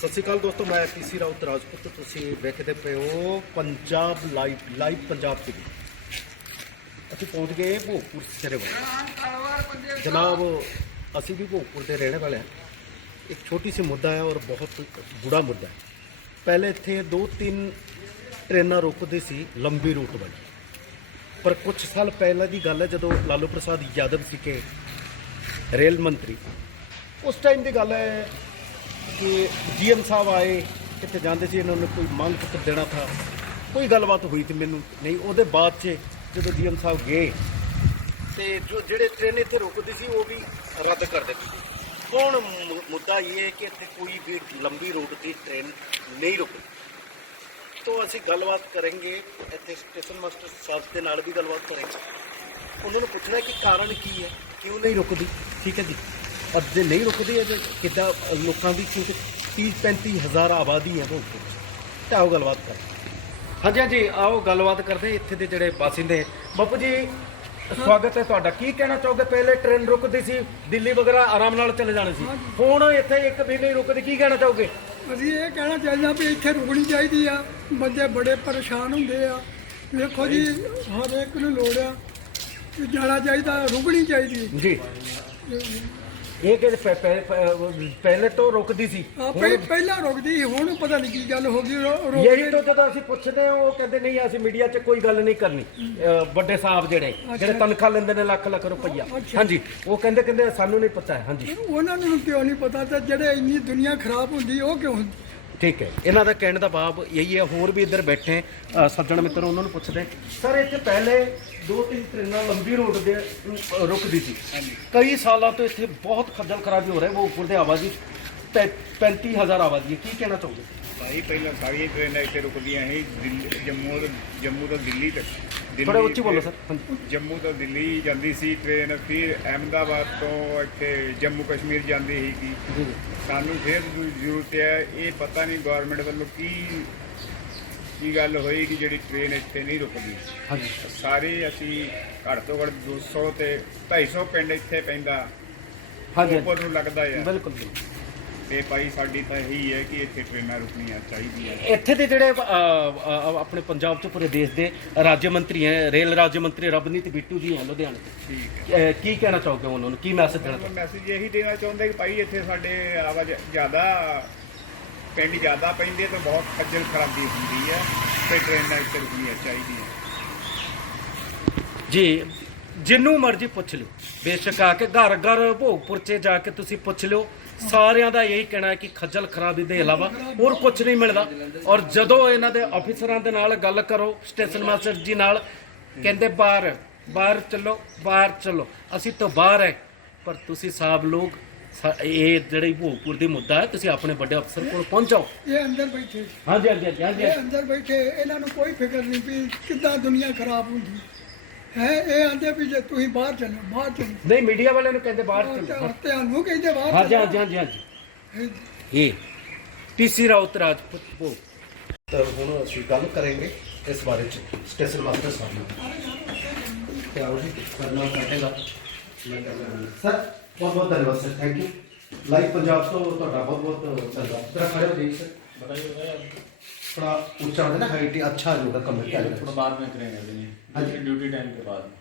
ਸਤਿ ਸ਼੍ਰੀ ਅਕਾਲ ਦੋਸਤੋ, ਮੈਂ ਪੀਸੀ ਰਾਉਤ ਰਾਜਪੂਤ, ਤੁਸੀਂ ਵੇਖਦੇ ਪਏ ਹੋ Punjab live live Punjab TV ਅਸੀਂ ਪਹੁੰਚ ਗਏ ਭੋਗਪੁਰ ਸਰੇਵਾਲ ਜਨਾਬ, ਅਸੀਂ ਵੀ ਭੋਗਪੁਰ ਦੇ ਰਹਿਣ ਵਾਲੇ ਹਾਂ। ਇੱਕ ਛੋਟੀ ਸੀ ਮੁੱਦਾ ਹੈ ਔਰ ਬਹੁਤ ਬੁਰਾ ਮੁੱਦਾ ਹੈ। ਪਹਿਲੇ ਇੱਥੇ ਦੋ ਤਿੰਨ ਟ੍ਰੇਨਾਂ ਰੁਕਦੀ ਸੀ ਲੰਬੀ ਰੂਟ ਵਾਲੀ। ਪਰ ਕੁਝ ਸਾਲ ਪਹਿਲਾਂ ਦੀ ਗੱਲ ਹੈ, ਜਦੋਂ ਲਾਲੂ ਪ੍ਰਸਾਦ ਯਾਦਵ ਸੀਗੇ ਰੇਲ ਮੰਤਰੀ। ਉਸ ਟਾਈਮ ਦੀ ਗੱਲ ਹੈ ਕਿ ਜੀਐਮ ਸਾਹਿਬ ਆਏ ਕਿਤੇ ਜਾਂਦੇ ਸੀ, ਇਹਨਾਂ ਨੂੰ ਕੋਈ ਮੰਗ ਪੱਤਰ ਦੇਣਾ ਥਾ। ਕੋਈ ਗੱਲਬਾਤ ਹੋਈ ਤੇ ਮੈਨੂੰ ਨਹੀਂ, ਉਹਦੇ ਬਾਅਦ 'ਚ ਜਦੋਂ ਜੀਐਮ ਸਾਹਿਬ ਗਏ, ਤੇ ਜੋ ਜਿਹੜੇ ਟ੍ਰੇਨ ਇੱਥੇ ਰੁਕਦੀ ਸੀ, ਉਹ ਵੀ ਰੱਦ ਕਰ ਦਿੱਤੀ ਹੁਣ ਮੁੱਦਾ ਇਹ ਹੈ ਕਿ ਇੱਥੇ ਕੋਈ ਵੀ ਲੰਬੀ ਰੂਟ ਦੀ ਟ੍ਰੇਨ ਨਹੀਂ ਰੁਕਦੀ। ਤੋਂ ਅਸੀਂ ਗੱਲਬਾਤ ਕਰਾਂਗੇ, ਇੱਥੇ ਸਟੇਸ਼ਨ ਮਾਸਟਰ ਸਾਹਿਬ ਦੇ ਨਾਲ ਵੀ ਗੱਲਬਾਤ ਕਰਾਂਗੇ। ਉਹਨਾਂ ਨੂੰ ਪੁੱਛਣਾ ਕਿ ਕਾਰਨ ਕੀ ਹੈ, ਕਿਉਂ ਨਹੀਂ ਰੁਕਦੀ? ਠੀਕ ਹੈ ਜੀ। ਔਰ ਜੇ ਨਹੀਂ ਰੁਕਦੀ ਹੈ ਤੇ ਕਿੱਦਾਂ ਲੋਕਾਂ ਦੀ ਕਿਉਂਕਿ 30 35 ਹਜ਼ਾਰ ਆਬਾਦੀ ਹੈ ਉਹ ਤਾਂ ਆਓ ਗੱਲਬਾਤ ਕਰਾਂ ਹਾਂਜੀ ਹਾਂਜੀ ਆਓ ਗੱਲਬਾਤ ਕਰਦੇ ਇੱਥੇ ਦੇ ਜਿਹੜੇ ਬਾਸਿੰਦੇ ਬਾਪੂ ਜੀ ਸਵਾਗਤ ਹੈ ਤੁਹਾਡਾ। ਕੀ ਕਹਿਣਾ ਚਾਹੋਗੇ? ਪਹਿਲੇ ਟ੍ਰੇਨ ਰੁਕਦੀ ਸੀ ਦਿੱਲੀ ਵਗੈਰਾ ਆਰਾਮ ਨਾਲ ਚਲੇ ਜਾਣੇ ਸੀ। ਹੁਣ ਇੱਥੇ ਇੱਕ ਵੀ ਨਹੀਂ ਰੁਕਦੀ ਕੀ ਕਹਿਣਾ ਚਾਹੋਗੇ? ਅਸੀਂ ਇਹ ਕਹਿਣਾ ਚਾਹੀਦਾ ਵੀ ਇੱਥੇ ਰੁਕਣੀ ਚਾਹੀਦੀ ਆ। ਬੰਦੇ ਬੜੇ ਪਰੇਸ਼ਾਨ ਹੁੰਦੇ ਆ। ਵੇਖੋ ਜੀ ਹਰ ਇੱਕ ਨੂੰ ਲੋੜ ਆ ਕਿ ਜਾਣਾ ਚਾਹੀਦਾ ਰੁਕਣੀ ਚਾਹੀਦੀ। ਜੀ। ਇਹ ਕਿ ਪਹਿ- ਪਹਿ- ਪਹਿ- ਪਹਿਲੇ ਤੋਂ ਰੁਕਦੀ ਸੀ। ਪਹਿ- ਪਹਿਲਾਂ ਰੁਕਦੀ ਸੀ, ਹੁਣ ਪਤਾ ਨਹੀਂ ਕੀ ਗੱਲ ਹੋ ਗਈ ਰੁ- ਰੁਕ ਯਹੀ ਤੋਂ ਜਦੋਂ ਅਸੀਂ ਪੁੱਛਦੇ ਹਾਂ ਉਹ ਕਹਿੰਦੇ ਨਹੀਂ ਅਸੀਂ ਮੀਡੀਆ 'ਚ ਕੋਈ ਗੱਲ ਨਹੀਂ ਕਰਨੀ। ਅਹ ਵੱਡੇ ਸਾਹਿਬ ਜਿਹੜੇ ਜਿਹੜੇ ਤਨਖਾਹ ਲੈਂਦੇ ਨੇ ਲੱਖ ਲੱਖ ਰੁਪਈਆ। ਹਾਂਜੀ ਉਹ ਕਹਿੰਦੇ ਕਹਿੰਦੇ ਸਾਨੂੰ ਨਹੀਂ ਪਤਾ ਹੈ ਹਾਂਜੀ ਉਹਨਾਂ ਨੂੰ ਕਿਉਂ ਨਹੀਂ ਪਤਾ ਤੇ ਜਿਹੜੇ ਇੰਨੀ ਦੁਨੀਆ ਖਰਾਬ ਹੁੰਦੀ ਉਹ ਕਿਉਂ ਹੁੰਦੀ? ਠੀਕ ਹੈ। ਇਹਨਾਂ ਦਾ ਕਹਿਣ ਦਾ ਭਾਵ ਇਹੀ ਹੈ ਹੋਰ ਵੀ ਇੱਧਰ ਬੈਠੇ ਸੱਜਣ ਮਿੱਤਰ ਉਹਨਾਂ ਨੂੰ ਪੁੱਛਦੇ ਸਰ ਇੱਥੇ ਪਹਿਲੇ ਦੋ ਤਿੰਨ ਟ੍ਰੇਨਾਂ ਲੰਬੀ ਰੂਟ ਦੇ ਰੁਕਦੀ ਸੀ। ਕਈ ਸਾਲਾਂ ਤੋਂ ਇੱਥੇ ਬਹੁਤ ਖੱਜਲ ਖਰਾਬੀ ਹੋ ਰਹੀ ਹੈ। ਉਹ ਉੱਪਰ ਦੇ ਆਬਾਦੀ 35000 ਆਬਾਦੀ ਹੈ। ਕੀ ਕਹਿਣਾ ਚਾਹੋਗੇ? ਭਾਈ ਪਹਿਲਾਂ ਸਾਰੀਆਂ ਟ੍ਰੇਨਾਂ ਇੱਥੇ ਰੁਕਦੀਆਂ ਸੀ ਦਿੱਲੀ ਜੰਮੂ ਤੋਂ ਜੰਮੂ ਤੋਂ ਦਿੱਲੀ ਤੱਕ। ਦਿੱਲੀ ਥੋੜਾ ਉੱਚੀ ਬੋਲੋ ਸਰ ਜੰਮੂ ਤੋਂ ਦਿੱਲੀ ਜਾਂਦੀ ਸੀ ਟ੍ਰੇਨ ਫਿਰ ਅਹਿਮਦਾਬਾਦ ਤੋਂ ਇੱਥੇ ਜੰਮੂ ਕਸ਼ਮੀਰ ਜਾਂਦੀ ਸੀਗੀ। ਜੀ। ਸਾਨੂੰ ਫਿਰ ਜ਼ਰੂ- ਜ਼ਰੂਰਤ ਹੈ ਇਹ ਪਤਾ ਨਹੀਂ ਗਵਰਨਮੈਂਟ ਵੱਲੋਂ ਕੀ ਕੀ ਗੱਲ ਹੋਈ ਕਿ ਜਿਹੜੀ ਟ੍ਰੇਨ ਇੱਥੇ ਨਹੀਂ ਰੁਕਦੀ। ਹਾਂਜੀ। ਸਾਰੇ ਅਸੀਂ ਘੱਟ ਤੋਂ ਘੱਟ 200 ਤੇ 250 ਪਿੰਡ ਇੱਥੇ ਪੈਂਦਾ। ਹਾਂਜੀ ਉੱਪਰ ਨੂੰ ਲੱਗਦਾ ਹੈ ਬਿਲਕੁਲ ਬਿਲਕੁਲ ਤੇ ਭਾਈ ਸਾਡੀ ਤਾਂ ਇਹੀ ਹੈ ਕਿ ਇੱਥੇ ਟ੍ਰੇਨਾਂ ਰੁਕਣੀਆਂ ਚਾਹੀਦੀਆਂ ਇੱਥੇ ਦੇ ਜਿਹੜੇ ਅ, ਅ, ਆਪਣੇ ਪੰਜਾਬ ਚ ਪੂਰੇ ਦੇਸ਼ ਦੇ ਰਾਜ ਮੰਤਰੀ ਹੈ ਰੇਲ ਰਾਜ ਮੰਤਰੀ ਰਬਨੀਤ ਬਿੱਟੂ ਜੀ ਹੈ ਲੁਧਿਆਣੇ ਤੋਂ। ਠੀਕ ਹੈ। ਅ, ਕੀ ਕਹਿਣਾ ਚਾਹੋਗੇ ਉਹਨਾਂ? ਨੂੰ ਕੀ ਮੈਸੇਜ ਦੇਣਾ ਚਾਹੋਗੇ? ਮੈਸੇਜ ਇਹੀ ਦੇਣਾ ਚਾਹੁੰਦੇ ਕਿ ਭਾਈ ਇੱਥੇ ਸਾਡੇ ਆਵਾਜ਼ ਜ਼ਿਆਦਾ ਪਿੰਡ ਜ਼ਿਆਦਾ ਪੈਂਦੇ ਤਾਂ ਬਹੁਤ ਖੱਜਲ ਖਰਾਬੀ ਹੁੰਦੀ ਹੈ ਤੇ ਟ੍ਰੇਨਾਂ ਇੱਥੇ ਰੁਕਣੀਆਂ ਚਾਹੀਦੀਆਂ ਜੀ ਜਿੰਨੂੰ ਮਰਜ਼ੀ ਪੁੱਛ ਲਿਓ। ਬੇਸ਼ੱਕ ਆ ਕੇ ਘਰ ਘਰ ਭੋਗਪੁਰ ਚ ਜਾ ਕੇ ਤੁਸੀਂ ਪੁੱਛ ਲਿਓ। ਸਾਰਿਆਂ ਦਾ ਇਹੀ ਕਹਿਣਾ ਹੈ ਕਿ ਖੱਜਲ ਖਰਾਬੀ ਦੇ ਇਲਾਵਾ ਹੋਰ ਕੁਝ ਨਹੀਂ ਮਿਲਦਾ। ਔਰ ਜਦੋਂ ਇਹਨਾਂ ਦੇ ਅਫੀਸਰਾਂ ਦੇ ਨਾਲ ਗੱਲ ਕਰੋ ਸਟੇਸ਼ਨ ਮਾਸਟਰ ਜੀ ਨਾਲ ਕਹਿੰਦੇ ਬਾਹਰ ਬਾਹਰ ਚੱਲੋ ਬਾਹਰ ਚੱਲੋ। ਅਸੀਂ ਤਾਂ ਬਾਹਰ ਹੈ ਪਰ ਤੁਸੀਂ ਸਾਹਿਬ ਲੋਕ ਸਾ- ਇਹ ਜਿਹੜੀ ਭੋਗਪੁਰ ਦੀ ਮੁੱਦਾ ਹੈ ਤੁਸੀਂ ਆਪਣੇ ਵੱਡੇ ਅਫਸਰ ਕੋਲ ਪਹੁੰਚਾਓ ਇਹ ਅੰਦਰ ਬੈਠੇ। ਹਾਂਜੀ ਹਾਂਜੀ ਹਾਂਜੀ, ਹਾਂਜੀ। ਇਹ ਅੰਦਰ ਬੈਠੇ ਇਹਨਾਂ ਨੂੰ ਕੋਈ ਫਿਕਰ ਨਹੀਂ ਵੀ ਕਿੱਦਾਂ ਦੁਨੀਆ ਖਰਾਬ ਹੁੰਦੀ। ਹੈ ਇਹ ਆਂਦੇ ਵੀ ਜੇ ਤੁਸੀਂ ਬਾਹਰ ਚੱਲੋ ਬਾਹਰ ਚੱਲੋ। ਨਹੀਂ ਮੀਡੀਆ ਵਾਲਿਆਂ ਨੂੰ ਕਹਿੰਦੇ ਬਾਹਰ ਚੱਲੋ। ਤੇ ਤੁਹਾਨੂੰ ਕਹਿੰਦੇ ਬਾਹਰ ਹਾਂਜੀ ਚੱਲੋ। ਹਾਂਜੀ ਹਾਂਜੀ ਹਾਂਜੀ। ਇਹ- ਇਹ ਟੀਸੀ ਰਾਉਤ ਰਾਜਪੂਤ ਤਾਂ ਹੁਣ ਅਸੀਂ ਗੱਲ ਕਰਾਂਗੇ ਇਸ ਬਾਰੇ ਚ ਸਟੇਸ਼ਨ ਮਾਸਟਰ ਸਾਹਿਬ ਨਾਲ। ਤੇ ਆਓ ਜੀ ਕਰਨਾ ਕਰੇਗਾ ਸਰ ਬਹੁਤ ਬਹੁਤ ਧੰਨਵਾਦ sir thank you live Punjab ਤੋਂ ਤੁਹਾਡਾ ਬਹੁਤ ਬਹੁਤ ਧੰਨਵਾਦ। ਜਰਾ ਖੜੇ ਹੋ ਜਾਈਏ ਸਰ थोड़ा ऊंचा होता है ना हाइट अच्छा जो होगा कमर के ये आगे थोड़ा बाद में करेंगे अभी हाँ जी। नहीं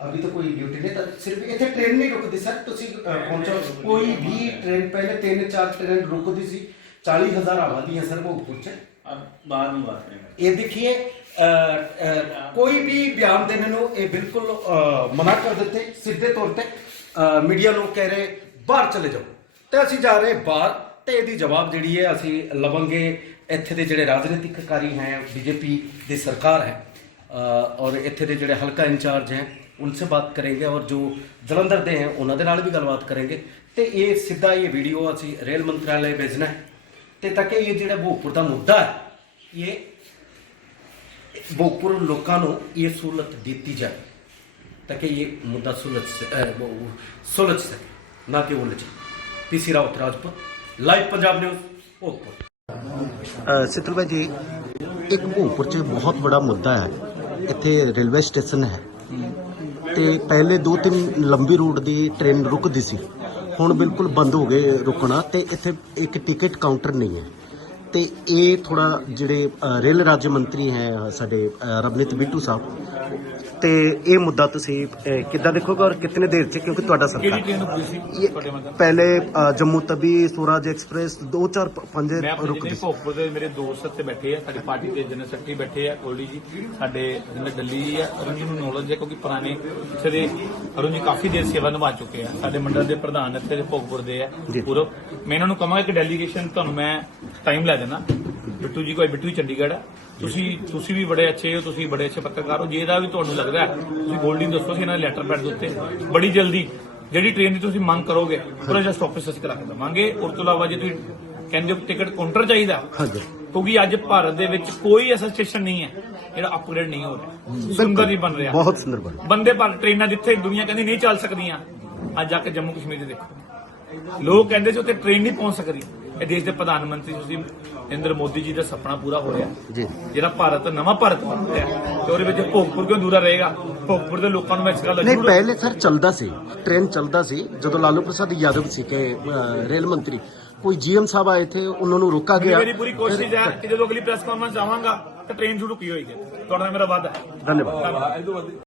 ਅਭੀ ਤਾਂ ਕੋਈ ਡਿਊਟੀ ਨਹੀਂ ਤਾਂ ਸਿਰਫ ਇੱਥੇ ਟ੍ਰੇਨ ਨਹੀਂ ਰੁਕਦੀ ਸਰ ਤੁਸੀਂ ਪਹੁੰਚੋ। ਕੋਈ ਵੀ ਟ੍ਰੇਨ ਪਹਿਲੇ ਤਿੰਨ ਚਾਰ ਟ੍ਰੇਨ ਰੁਕਦੀ ਸੀ। 40000 ਆਬਾਦੀ ਹੈ ਸਰ ਭੋਗਪੁਰ ਚ। अब बाद में बात ਇਹ ਦੇਖੀਏ ਕੋਈ ਵੀ ਬਿਆਨ ਦੇਣ ਨੂੰ ਇਹ ਬਿਲਕੁਲ ਮਨਾ ਕਰ ਦਿੱਤੇ। ਸਿੱਧੇ ਤੌਰ ਤੇ ਮੀਡੀਆ ਲੋਕ ਕਹਿ ਰਹੇ ਬਾਹਰ ਚਲੇ ਜਾਓ। ਤੇ ਅਸੀਂ ਜਾ ਰਹੇ ਬਾਹਰ ਤੇ ਇਹਦੀ ਜਵਾਬ ਜਿਹੜੀ ਹੈ ਅਸੀਂ ਲਵਾਂਗੇ। ਇੱਥੇ ਦੇ ਜਿਹੜੇ ਰਾਜਨੀਤਿਕ ਕਾਰੀ ਹੈ ਬੀਜੇਪੀ ਦੀ ਸਰਕਾਰ ਹੈ ਅਹ, ਔਰ ਇੱਥੇ ਦੇ ਜਿਹੜੇ ਹਲਕਾ ਇੰਚਾਰਜ ਹੈ उनसे बात करेंगे और जो जलंधर ਦੇ हैं ਉਹਨਾਂ ਦੇ ਨਾਲ ਵੀ ਗੱਲਬਾਤ ਕਰਾਂਗੇ ਤੇ ਇਹ ਸਿੱਧਾ ਇਹ ਵੀਡੀਓ ਅਸੀਂ ਰੇਲ ਮੰਤਰਾਲੇ ਭੇਜਣਾ ਹੈ ਤੇ ਤਾਂ ਕਿ ਇਹ ਜਿਹੜਾ ਭੋਗਪੁਰ ਦਾ ਮੁੱਦਾ ਹੈ ਇਹ भोगपुर लोगों ਨੂੰ ਇਹ ਸਹੂਲਤ ਦਿੱਤੀ ਜਾਏ ਤਾਂ ਕਿ ਇਹ ਮੁੱਦਾ ਸੁਲਝ ਸ- ਅਹ, ਉਹ ਸੁਲਝ ਸਕੇ ਨਾ ਕਿ ਉਲਝੇ PC Raut Rajput live Punjab news Bhogpur ਸਿੱਤਲ ਭਾਈ ਜੀ, ਇੱਕ ਭੋਗਪੁਰ 'ਚ ਬਹੁਤ ਬੜਾ ਮੁੱਦਾ ਹੈ। ਇੱਥੇ ਰੇਲਵੇ ਸਟੇਸ਼ਨ ਹੈ। ਤੇ ਪਹਿਲੇ ਦੋ ਤਿੰਨ ਲੰਬੀ ਰੂਟ ਦੀ ਟ੍ਰੇਨ ਰੁਕਦੀ ਸੀ। ਹੁਣ ਬਿਲਕੁਲ ਬੰਦ ਹੋ ਗਏ ਰੁਕਣਾ ਤੇ ਇੱਥੇ ਇੱਕ ਟਿਕਟ ਕਾਊਂਟਰ ਨਹੀਂ ਹੈ। ਤੇ ਇਹ ਥੋੜਾ ਜਿਹੜੇ ਰੇਲ ਰਾਜ ਮੰਤਰੀ ਹੈ ਸਾਡੇ ਰਵਨੀਤ ਬਿੱਟੂ ਸਾਹਿਬ ਤੇ ਇਹ ਮੁੱਦਾ ਤੁਸੀਂ ਕਿੱਦਾਂ ਦੇਖੋਗੇ ਔਰ ਕਿਤਨੇ ਦੇਰ ਚ ਕਿਉਂਕਿ ਤੁਹਾਡਾ ਕਿਹੜੀ ਸਰਕਾਰ ਟ੍ਰੇਨ ਹੋਈ ਸੀ? ਇਹ ਤੁਹਾਡੇ ਮਤਲਬ? ਪਹਿਲੇ ਅ, ਜੰਮੂ ਤਵੀ ਸਵਰਾਜ ਐਕਸਪ੍ਰੈਸ ਦੋ ਚਾਰ ਪ- ਪੰਜ ਮੈਂ ਆਪਣੇ ਰੁਕਦੇ ਜਿਹੜੇ ਸੀ। ਭੋਗਪੁਰ ਦੇ ਮੇਰੇ ਦੋਸਤ ਇੱਥੇ ਬੈਠੇ ਆ ਸਾਡੀ ਪਾਰਟੀ ਦੇ ਜਨਰਲ ਸੈਕਟਰੀ ਬੈਠੇ ਆ ਕੋਲੀ ਜੀ ਸਾਡੇ ਜਿੰਨੇ ਦਿੱਲੀ ਜੀ ਆ ਅਰੁਣ ਜੀ ਨੂੰ ਨੌਲੇਜ ਹੈ ਕਿਉਂਕਿ ਪੁਰਾਣੇ ਇੱਥੇ ਦੇ ਅਰੁਣ ਜੀ ਕਾਫੀ ਦੇਰ ਸੇਵਾ ਨਿਭਾ ਚੁੱਕੇ ਆ। ਸਾਡੇ ਮੰਡਲ ਦੇ ਪ੍ਰਧਾਨ ਇੱਥੇ ਦੇ ਭੋਗਪੁਰ ਦੇ ਆ ਜੀ। ਮੈਂ ਇਹਨਾਂ ਨੂੰ ਕਹਾਂਗਾ ਕਿ ਡੈਲੀਗੇਸ਼ਨ ਤੁਹਾਨੂੰ ਮੈਂ ਟਾਈਮ ਲੈ ਦੇਣਾ। ਬਿੱਟੂ ਜੀ ਕੋਈ ਬਿੱਟੂ ਚੰਡੀਗੜ੍ਹ ਹੈ ਤੁਸੀਂ ਤੁਸੀਂ ਵੀ ਬੜੇ ਅੱਛੇ ਹੋ ਤੁਸੀਂ ਬੜੇ ਅੱਛੇ ਪੱਤਰਕਾਰ ਹੋ ਜੇ ਇਹਦਾ ਵੀ ਤੁਹਾਨੂੰ ਲੱਗਦਾ ਤੁਸੀਂ ਗੋਲਡੀ ਨੂੰ ਦੱਸੋ ਕਿ ਇਹਨਾਂ ਦੇ ਲੈਟਰ ਪੈਡ ਦੇ ਉੱਤੇ। ਬੜੀ ਜਲਦੀ ਜਿਹੜੀ ਟ੍ਰੇਨ ਦੀ ਤੁਸੀਂ ਮੰਗ ਕਰੋਗੇ ਉਹਦਾ ਜਿਹੜਾ ਸਟਾਪੇਜ ਅਸੀਂ ਕਰਾ ਕੇ ਦੇਵਾਂਗੇ। ਉਸ ਤੋਂ ਇਲਾਵਾ ਜੇ ਤੁਸੀਂ ਕਹਿੰਦੇ ਹੋ ਟਿਕਟ ਕਾਊਂਟਰ ਚਾਹੀਦਾ ਹਾਂਜੀ। ਕਿਉਂਕਿ ਅੱਜ ਭਾਰਤ ਦੇ ਵਿੱਚ ਕੋਈ ਐਸਾ ਸਟੇਸ਼ਨ ਨਹੀਂ ਹੈ ਜਿਹੜਾ ਅਪਗ੍ਰੇਡ ਨਹੀਂ ਹੋ ਰਿਹਾ। ਸੁੰਦਰ ਹੀ ਬਣ ਰਿਹਾ। ਬਹੁਤ ਸੁੰਦਰ ਬਣ ਬੰਦੇ ਭਾਰਤ ਟ੍ਰੇਨਾਂ ਜਿੱਥੇ ਦੁਨੀਆ ਕਹਿੰਦੀ ਨਹੀਂ ਚੱਲ ਸਕਦੀਆਂ ਅੱਜ ਜਾ ਕੇ ਜੰਮੂ ਕਸ਼ਮੀਰ ਦੇ ਦੇਖੋ। ਲੋਕ ਕਹਿੰਦੇ ਸੀ ਉੱਥੇ ਟ੍ਰੇਨ ਨਹੀਂ ਪਹੁੰਚ ਸਕਦੀ। ਇਹ ਦੇਸ਼ ਦੇ ਪ੍ਰਧਾਨ ਮੰਤਰੀ ਤੁਸੀਂ ਨਰਿੰਦਰ ਮੋਦੀ ਜੀ ਦਾ ਸੁਪਨਾ ਪੂਰਾ ਹੋ ਰਿਹਾ। ਜੀ। ਜਿਹੜਾ ਭਾਰਤ ਨਵਾਂ ਭਾਰਤ ਬਣ ਰਿਹਾ ਤੇ ਉਹਦੇ ਵਿੱਚ ਭੋਗਪੁਰ ਕਿਉਂ ਦੂਰਾ ਰਹੇਗਾ? ਭੋਗਪੁਰ ਦੇ ਲੋਕਾਂ ਨੂੰ ਮੈਂ ਇਸ ਗੱਲ ਨਹੀਂ ਪਹਿਲੇ ਸਰ ਚੱਲਦਾ ਸੀ ਟ੍ਰੇਨ ਚੱਲਦਾ ਸੀ ਜਦੋਂ ਲਾਲੂ ਪ੍ਰਸਾਦ ਯਾਦਵ ਸੀ ਕਿ ਰੇਲ ਮੰਤਰੀ। ਕੋਈ ਜੀਐਮ ਸਾਹਿਬ ਆਏ ਥੇ ਉਹਨਾਂ ਨੂੰ ਰੋਕਾ ਗਿਆ। ਮੇਰੀ ਪੂਰੀ ਕੋਸ਼ਿਸ਼ ਹੈ ਕਿ ਜਦੋਂ ਅਗਲੀ ਪ੍ਰੈਸ ਕਾਨਫਰੰਸ ਆਵਾਂਗਾ ਤਾਂ ਟ੍ਰੇਨ ਜ਼ਰੂਰ ਰੁਕੀ ਹੋਏਗੀ। ਤੁਹਾਡਾ ਮੇਰਾ ਵਾਅਦਾ ਹੈ। ਧੰਨਵਾਦ।